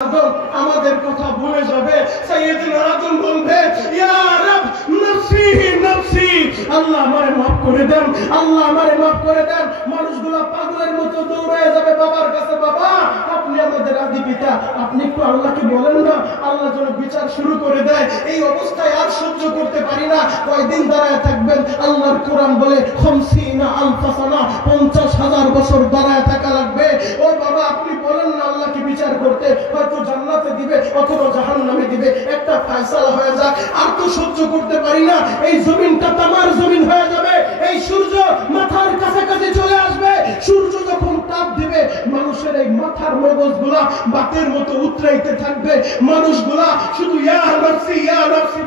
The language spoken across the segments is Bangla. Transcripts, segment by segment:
আদম আমাদের কথা ভুলে যাবে। সাইয়েদনা আদম বলবে, ইয়া রব নফসি নফসি, আল্লাহ আমারে maaf করে দেন, আল্লাহ আমারে maaf করে দেন। মানুষগুলো পাগলের মতো দৌড়ায় যাবে বাবার কাছে, বাবা আপনি আমাদের আদি পিতা, আপনি একটু আল্লাহকে বলেন না আল্লাহ যেন বিচার শুরু করে দেয়। এই অবস্থায় আর সহ্য করতে পারি না, কয়দিন দাঁড়ায় থাকবেন? আল্লাহর কোরআন বলে 50,000 বছর দাঁড়ায় থাকা লাগবে। ও বাবা আপনি বলেন না আল্লাহকে বিচার করতে, হয়তো জান্নাতে দিবে অথবা জাহান্নামে দিবে, একটা ফয়সালা হয়ে যাক। আর তো সহ্য করতে পারি না, এই জমিনটা তামার জমিন হয়ে যাবে, এই সূর্য মাথার কাছাকাছি চলে আসবে। সূর্য যখন তাপ দিবে মানুষের এই মাথার মগজগুলা বাতের মতো উতরাইতে থাকবে, মানুষগুলা শুধু ইয়া নফসি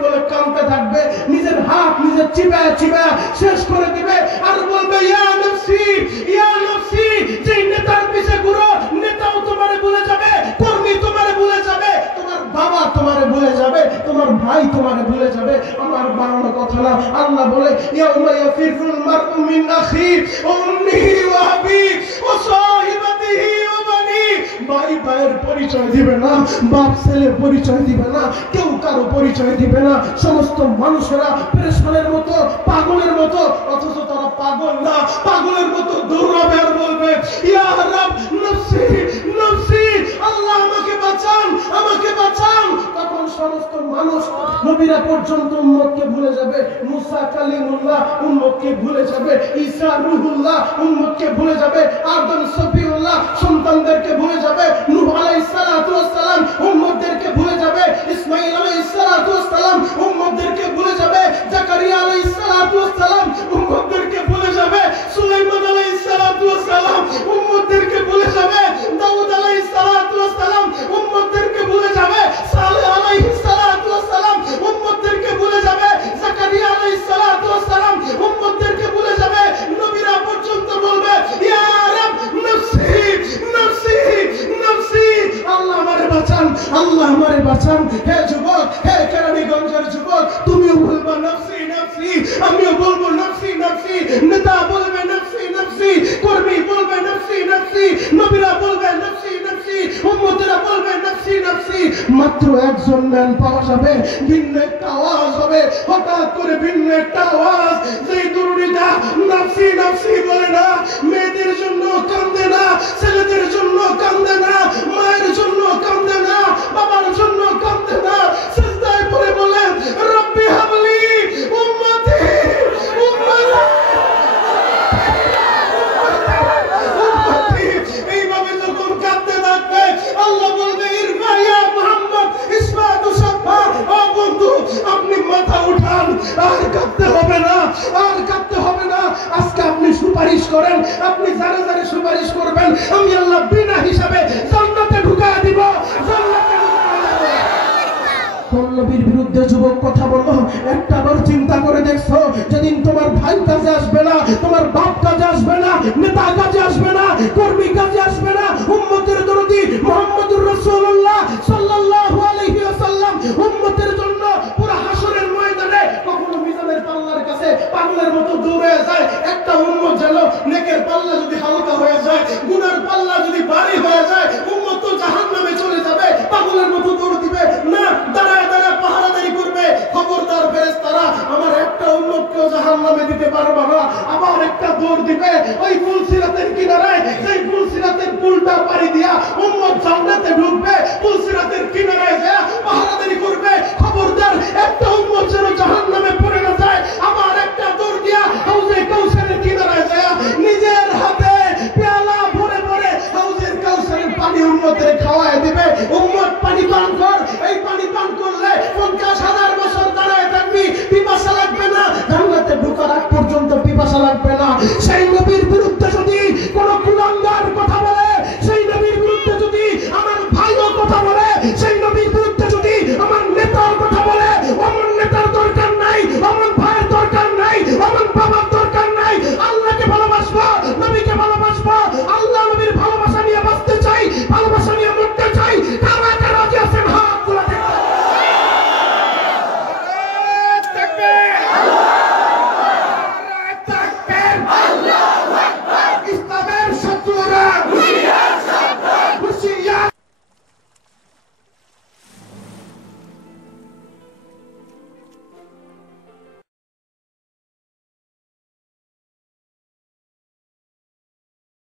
বলে কাঁদতে থাকবে, নিজের হাত নিজের চিবায় চিবায় শেষ করে দিবে আর বলবে ইয়া নফসি। যেই নেতার পিছে ঘুরো নেতাও তোমারে ভুলে যাবে, কর্মী তোমারে ভুলে যাবে, তোমার বাবা তোমারে ভুলে যাবে, তোমার ভাই তোমারে ভুলে যাবে। আমার বানানো কথা না, আল্লাহ বলে ইয়াউমা ইয়াফিরুল মারউ মিন আখি ওয়া উম্মিহি ওয়া আবি ওয়া সাহিবাতিহি ওয়া বানি। ভাই ভাইয়ের পরিচয় দিবে না, বাপ ছেলের পরিচয় দিবে না, কেউ কারো পরিচয় দিবে না। সমস্ত মানুষেরা পেরেশানের মতো পাগলের মতো, অথচ তারা পাগল না, পাগলের মতো দৌড়াবে আর বলবে ইয়া রব নফসি নফসি, আল্লাহ আমাকে বাঁচান আমাকে বাঁচান। তখন সমস্ত মানুষ, নবীরা পর্যন্ত উম্মতকে ভুলে যাবে, মুসা কালিমুল্লাহ উম্মতকে ভুলে যাবে, ঈসা রূহুল্লাহ উম্মতকে ভুলে যাবে, আদম সফিউল্লাহ সন্তানদেরকে ভুলে যাবে, নূহ আলাইহিস সালাতু ওয়াস সালাম উম্মতদেরকে ভুলে যাবে, ইসমাঈল আলাইহিস সালাতু ওয়াস সালাম উম্মতদেরকে ভুলে যাবে, জাকারিয়া আলাইহিস সালাতু ওয়াস সালাম উম্মতদেরকে ভুলে যাবে, সুলাইমান আলাইহিস সালাতু ওয়াস সালাম উম্মতদেরকে ভুলে যাবে, দাউদ আলাইহিস সালাতু ওয়াস সালাম উম্মতদেরকে ভুলে যাবে, সালেহ আলাইহিস সালাতু ওয়াস সালাম উম্মতদেরকে ভুলে যাবে, জাকারিয়া আলাইহিস সালাতু ওয়াস সালাম উম্মতদেরকে ভুলে যাবে। নবীরা পর্যন্ত বলবে ইয়া রব নফসি নফসি নফসি, আল্লাহ আমারে বাঁচান আল্লাহ আমারে বাঁচান। হে যুবক, হে কেরানীগঞ্জের যুবক, তুমিও বলবা নফসি নফসি, আমিও বলবো নফসি নফসি, নেতা বলবে নফসি নফসি, কর্মী বলবে নফসি নফসি, নবীরা বলবে নফসি নফসি, উম্মতেরা বলবে নফসি নফসি। মাত্র একজন ম্যান পাওয়া যাবে, ভিন্ন একটা আওয়াজ হবে, হঠাৎ করে ভিন্ন একটা আওয়াজ, যেই তরুণীটা নফসি নফসি বলে না, মেয়েদের জন্য কান্দে না, ছেলেদের জন্য কান্দে না, মায়ের জন্য কান্দে না, বাবার জন্য কান্দে না, সিজদায় পড়ে বলে রব্বি হাবলি উম্মতি উম্মতি, এইভাবে যখন কাঁদতে থাকবে আল্লাহ বলবে ইরফা ইয়া মুহাম্মদ ইসমাতু সাফা, ও বন্ধু আপনি মাথা উঠান, আর কাঁদতে হবে না, আর কাঁদতে হবে না। আজকে আপনি সুপারিশ করেন, আপনি যারা যারা সুপারিশ করবেন আমি আল্লাহ বিনা হিসাবে জান্নাতে ঢুকায় দিব, জান্নাতে ঢুকায় দিব। নবীর বিরুদ্ধে যুবক কথা বললো, একটাবার চিন্তা করে দেখছো যেদিন তোমার ভাই কাজে আসবে না, তোমার বাপ কাজে আসবে না, নেতা কাজে আসবে না, কর্মী কাজে আসবে না, উম্মতের দরদি মুহাম্মদুর রাসূলুল্লাহ সাল্লাল্লাহু আলাইহি ওয়াসাল্লাম উম্মতের জন্য পুরো হাসরের ময়দানে কখনো মিজানের পাল্লার কাছে পাগলের মতো দৌড়ে যায়। একটা উম্মত যেন নেকের পাল্লা যদি হালকা হয়ে যায়, গুনার পাল্লা যদি ভারী হয়ে যায়, উম্মত তো জাহান্নামে চলে যাবে, পাগলের মতো দৌড় দিবে না, দাঁড়ায় দাঁড়ায় পাহারাদারি করবে। খবরদার ফেরেশতারা, আমার একটা উম্মতকেও জাহান্নামে দিতে পারবে না। আবার একটা দৌড় দিবে ওই পুল সিরাতের কিনারায়, সেই পুল সিরাতের পুলটা পাড়ি দিয়া উম্মত জান্নাতে ঢুকবে, পুল সিরাতের কিনারায় যায় পাহারাদারি করবে। খবরদার একটা উম্মত যেন জাহান্নামে পড়ে না যায়। আবার একটা দৌড় দিয়া হাউজে কাউসারের কিনারায় যায় নিজের হাতে পেয়ালা ভরে ভরে হাউজের কাউসারের পানি উম্মতের খাওয়ায় দিবে। উম্মত পানি পান কর, এই পানি পান করলে 50,000